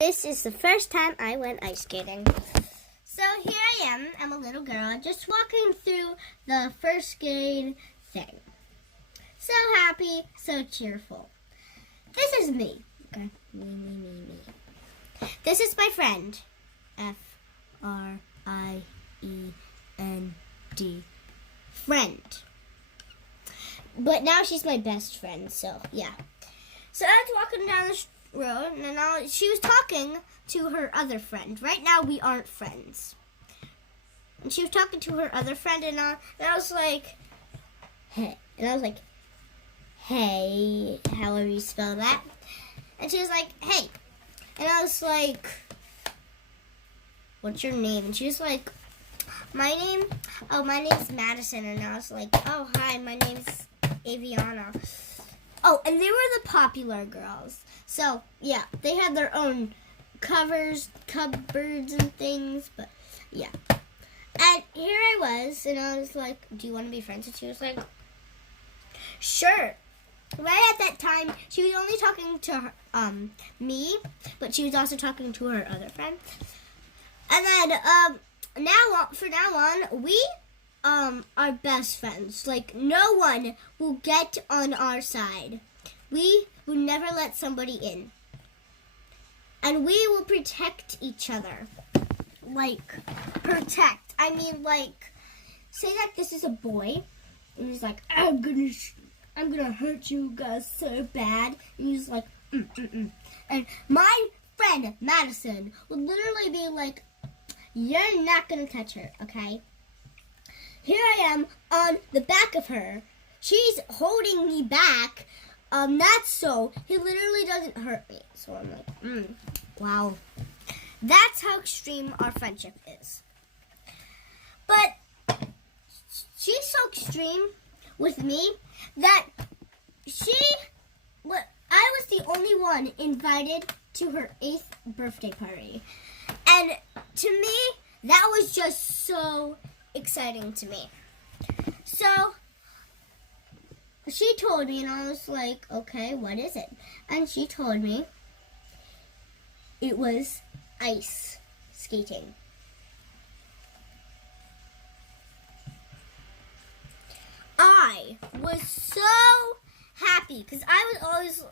This is the first time I went ice skating. So here I am. I'm a little girl just walking through the first grade thing. So happy, so cheerful. This is me. Okay. Me. This is my friend. F-R-I-E-N-D. Friend. But now she's my best friend, so yeah. So I was walking down the road, and she was talking to her other friend. Right now, we aren't friends. And she was talking to her other friend, and I was like, hey. And I was like, hey, however you spell that. And she was like, hey. And I was like, what's your name? And she was like, my name's Madison. And I was like, oh, hi, my name's Aviana. Oh, and they were the popular girls. So, yeah, they had their own cupboards and things, but, yeah. And here I was, and I was like, do you want to be friends? And she was like, sure. Right at that time, she was only talking to her, me, but she was also talking to her other friend. And then, from now on, we are best friends. Like, no one will get on our side. We will never let somebody in. And we will protect each other. Like, protect. I mean, like, say that this is a boy, and he's like, I'm gonna hurt you guys so bad. And he's like, And my friend, Madison, would literally be like, you're not gonna touch her, okay? Here I am on the back of her. She's holding me back. That's so. He literally doesn't hurt me. So I'm like, wow. That's how extreme our friendship is. But she's so extreme with me that I was the only one invited to her 8th birthday party. And to me, that was just so exciting to me. So she told me, and I was like, okay, what is it? And she told me it was ice skating. I was so happy because I was always,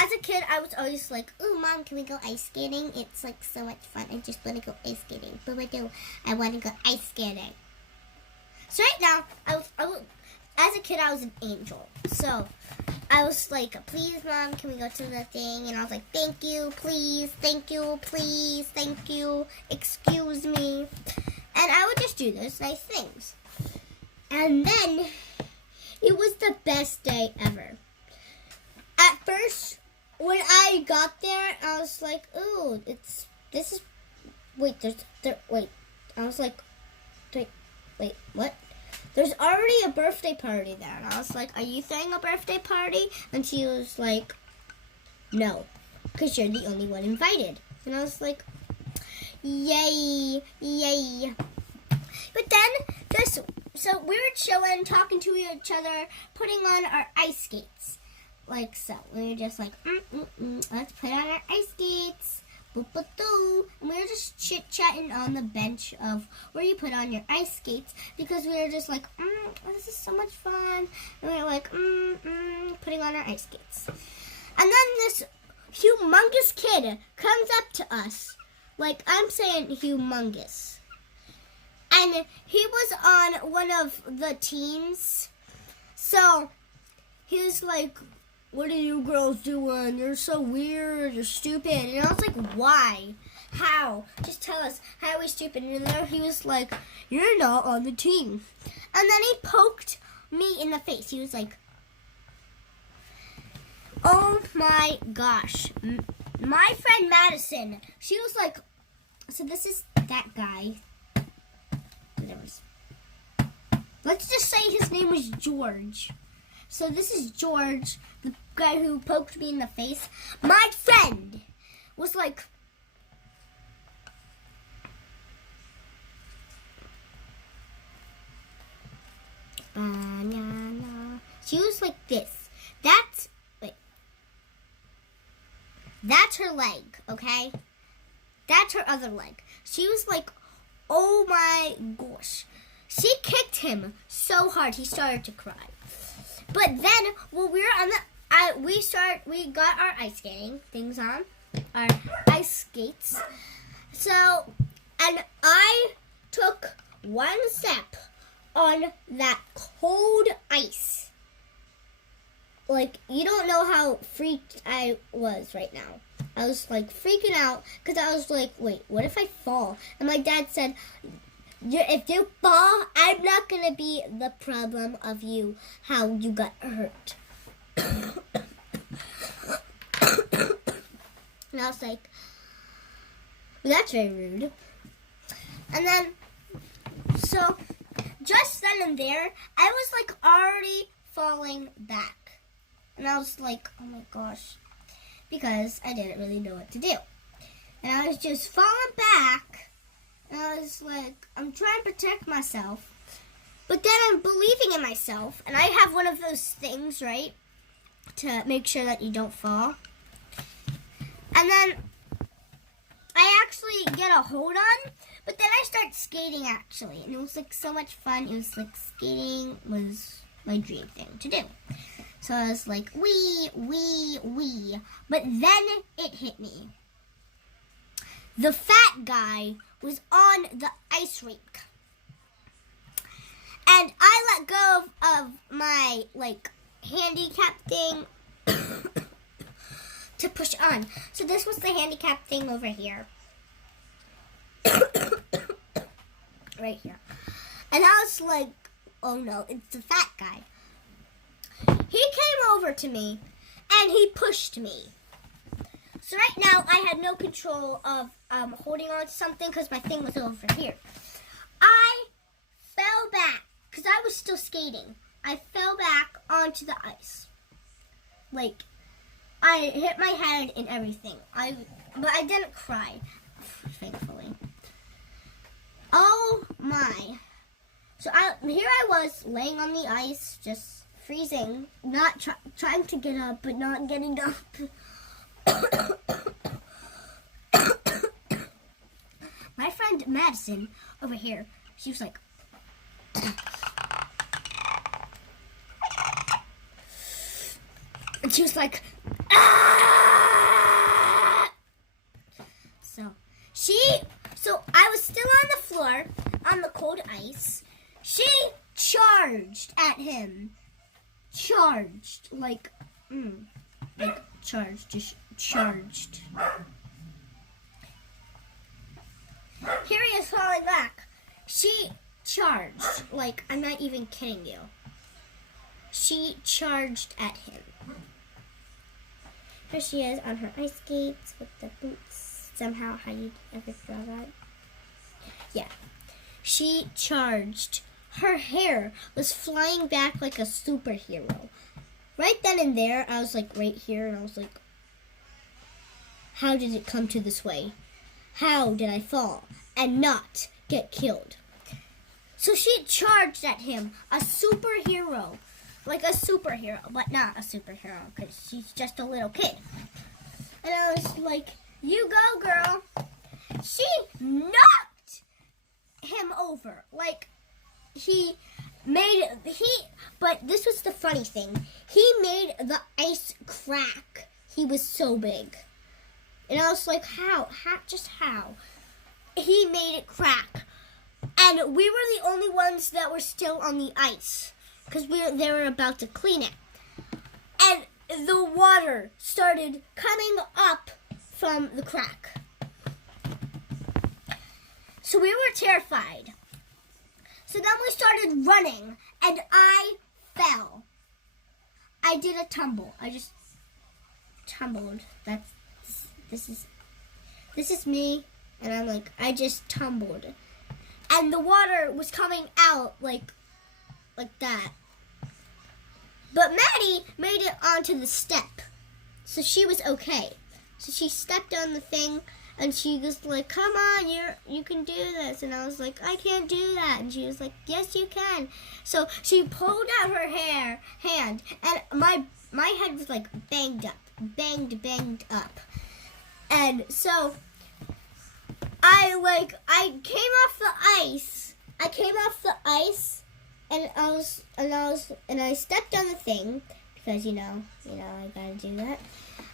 as a kid, I was always like, ooh, Mom, can we go ice skating? It's like so much fun. I just want to go ice skating. But I want to go ice skating. So right now, as a kid, I was an angel. So I was like, please, Mom, can we go to the thing? And I was like, thank you, please, thank you, excuse me. And I would just do those nice things. And then it was the best day ever. At first, when I got there, I was like, ooh, I was like, wait, what? There's already a birthday party there. And I was like, are you throwing a birthday party? And she was like, no, because you're the only one invited. And I was like, yay. But then, so we were chilling, talking to each other, putting on our ice skates. Like so. We were just like, let's put on our ice skates. And we were just chit-chatting on the bench of where you put on your ice skates because we were just like, this is so much fun. And we were like, putting on our ice skates. And then this humongous kid comes up to us. Like, I'm saying humongous. And he was on one of the teams. So he was like, what are you girls doing? You're so weird. You're stupid. And I was like, why? How? Just tell us. How are we stupid? And then he was like, you're not on the team. And then he poked me in the face. He was like, oh my gosh. My friend Madison, she was like, so this is that guy. Let's just say his name was George. So this is George, the guy who poked me in the face. My friend was like, she was like this. That's her leg, okay? That's her other leg. She was like, oh my gosh. She kicked him so hard he started to cry. But then when we were on we got our ice skating things on, our ice skates. So, and I took one step on that cold ice. Like, you don't know how freaked I was right now. I was like freaking out because I was like, wait, what if I fall? And my dad said, if you fall, I'm not going to be the problem of you, how you got hurt. And I was like, well, that's very rude. And then, so, just then and there, I was like already falling back. And I was like, oh my gosh. Because I didn't really know what to do. And I was just falling back. And I was like, I'm trying to protect myself. But then I'm believing in myself. And I have one of those things, right? To make sure that you don't fall. And then I actually get a hold on. But then I start skating actually. And it was like so much fun. It was like skating was my dream thing to do. So I was like, wee. But then it hit me. The fat guy was on the ice rink. And I let go of my, like, handicap thing to push on. So this was the handicap thing over here. Right here. And I was like, oh no, it's the fat guy. He came over to me, and he pushed me. So right now, I had no control of holding on to something because my thing was over here. I fell back, because I was still skating. I fell back onto the ice. Like, I hit my head and everything. But I didn't cry, thankfully. Oh my. So here I was, laying on the ice, just freezing, not trying to get up, but not getting up. My friend Madison over here, she was like, and she was like, ah! So I was still on the floor, on the cold ice. She charged at him. Charged, like charged, just charged. Here he is falling back. She charged, like, I'm not even kidding you. She charged at him. Here she is on her ice skates with the boots. Somehow, how do you ever draw that? Yeah. She charged. Her hair was flying back like a superhero. Right then and there, I was like right here, and I was like, how did it come to this way? How did I fall and not get killed? So she charged at him, a superhero. Like a superhero, but not a superhero, because she's just a little kid. And I was like, you go, girl. She knocked him over. Like, but this was the funny thing. He made the ice crack. He was so big. And I was like, how? Just how? He made it crack. And we were the only ones that were still on the ice. Because they were about to clean it. And the water started coming up from the crack. So we were terrified. So then we started running, and I fell. I did a tumble. I just tumbled. This is me, and I'm like, I just tumbled. And the water was coming out like that. But Maddie made it onto the step, so she was okay. So she stepped on the thing, and she was like, come on, you can do this. And I was like, I can't do that. And she was like, yes, you can. So she pulled out her hand, and my head was like banged up. And so I came off the ice. I came off the ice, and I stepped on the thing because you know I gotta do that.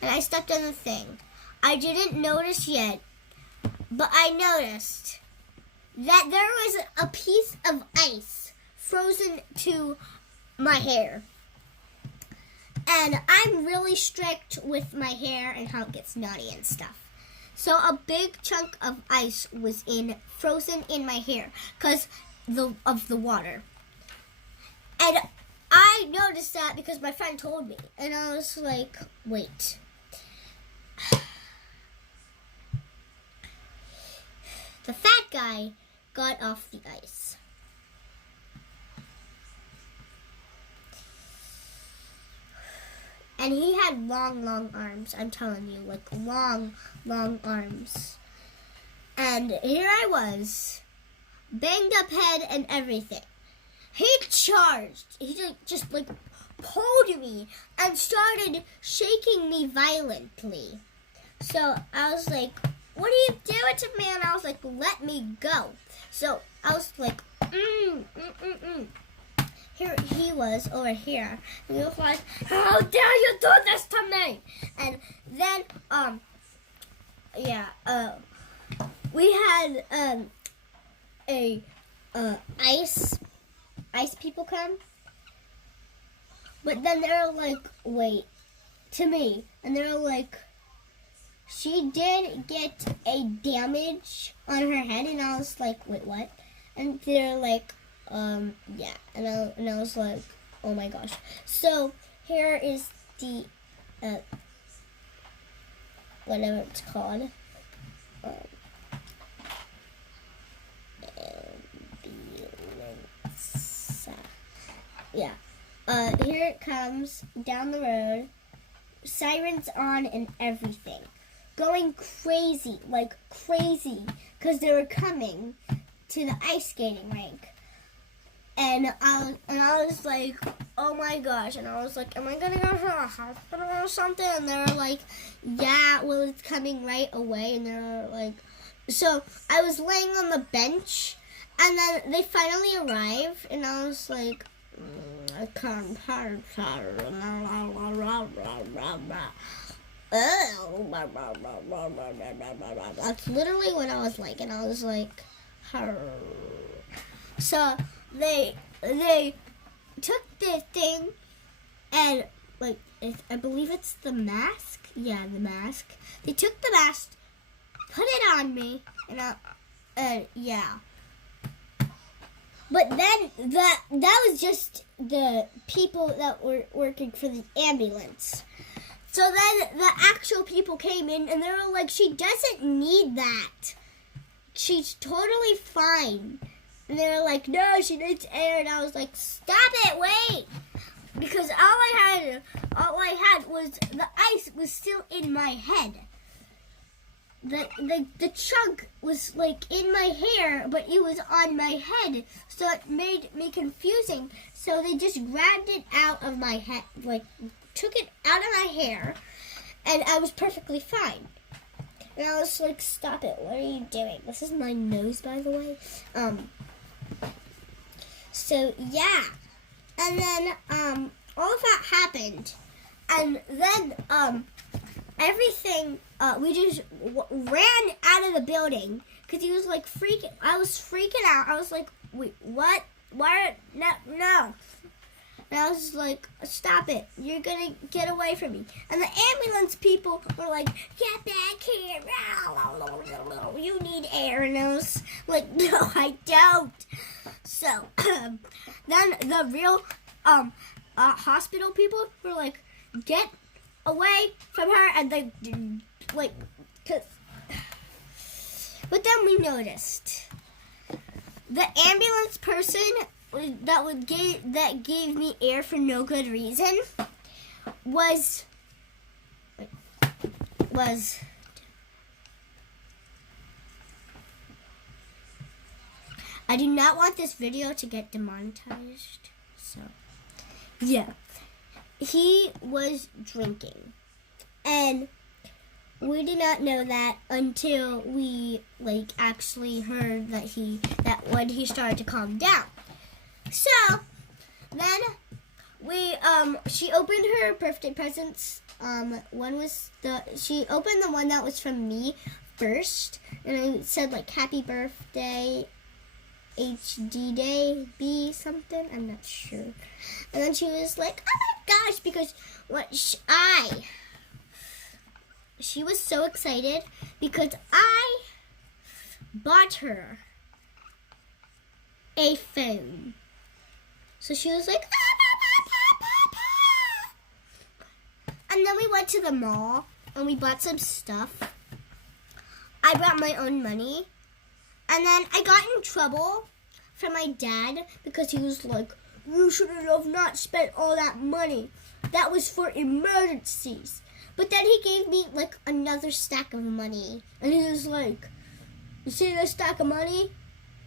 And I stepped on the thing. I didn't notice yet, but I noticed that there was a piece of ice frozen to my hair. And I'm really strict with my hair and how it gets naughty and stuff. So a big chunk of ice was frozen in my hair because of the water. And I noticed that because my friend told me. And I was like, wait. The fat guy got off the ice. And he had long, long arms. I'm telling you, like long, long arms. And here I was, banged up head and everything. He charged. He just pulled me and started shaking me violently. So I was like, what are you doing to me? And I was like, let me go. So I was like, Here he was over here. And he was like, how dare you do this to me? And then, we had, ice people come. But then they were like, wait, to me. And they were like, she did get a damage on her head. And I was like, wait, what? And they're like, yeah. And I was like, oh my gosh. So here is the, whatever it's called. Ambulance. Yeah. Here it comes down the road. Sirens on and everything. Going crazy, like crazy, because they were coming to the ice skating rink. And I was like, oh my gosh. And I was like, am I going to go to the hospital or something? And they were like, yeah, well, it's coming right away. And they were like, so I was laying on the bench. And then they finally arrived. And I was like, I can't hurt her. That's literally what I was like. And I was like, her. So they took the thing and like I believe it's the mask. Yeah, the mask. They took the mask, put it on me, and yeah. But then that was just the people that were working for the ambulance. So then the actual people came in and they were like, she doesn't need that. She's totally fine. And they were like, no, she needs air. And I was like, stop it, wait. Because all I had was the ice was still in my head. The chunk was like in my hair, but it was on my head. So it made me confusing. So they just grabbed it out of my head, like took it out of my hair. And I was perfectly fine. And I was like, stop it, what are you doing? This is my nose, by the way. So, yeah. And then, all of that happened. And then, everything, we just ran out of the building. Because he was like I was freaking out. I was like, wait, what? Why? No. And I was like, stop it. You're going to get away from me. And the ambulance people were like, get back here. You need air. And I was like, no, I don't. So then the real hospital people were like, get away from her. And they, like, but then we noticed the ambulance person that gave me air for no good reason was I do not want this video to get demonetized, so yeah, he was drinking, and we did not know that until we like actually heard that when he started to calm down. So then she opened her birthday presents. She opened the one that was from me first, and I said like happy birthday HD day B something, I'm not sure. And then she was like, oh my gosh, because she was so excited because I bought her a phone. So she was like, and then we went to the mall and we bought some stuff. I brought my own money. And then I got in trouble from my dad because he was like, you should have not spent all that money. That was for emergencies. But then he gave me like another stack of money. And he was like, you see this stack of money?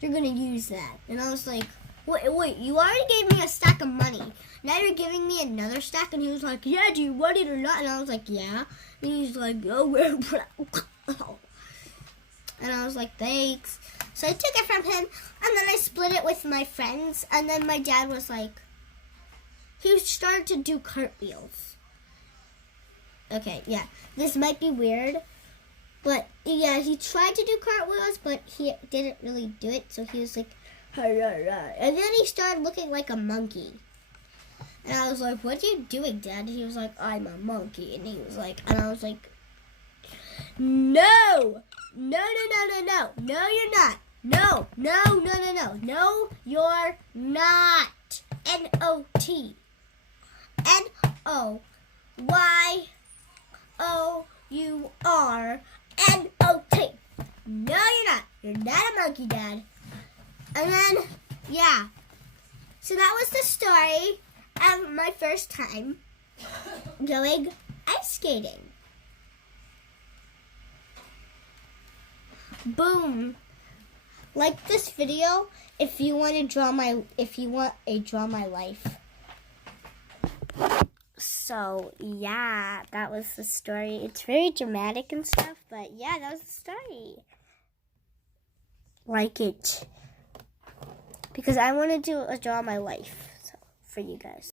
You're going to use that. And I was like, wait, you already gave me a stack of money. Now you're giving me another stack? And he was like, yeah, do you want it or not? And I was like, yeah. And he's like, oh, and I was like, thanks. So I took it from him, and then I split it with my friends, and then my dad was like, he started to do cartwheels. Okay, yeah, this might be weird, but yeah, he tried to do cartwheels, but he didn't really do it, so he was like, and then he started looking like a monkey. And I was like, what are you doing, Dad? And he was like, I'm a monkey. And I was like, no, you're not. No, you're not. N-O-T. N-O-Y-O-U-R. N-O-T. No, you're not. You're not a monkey, Dad. And then, yeah. So that was the story of my first time going ice skating. Boom. Like this video if you want a draw my life. So yeah, that was the story. It's very dramatic and stuff, but yeah, that was the story. Like it. Because I want to do a draw my life for you guys.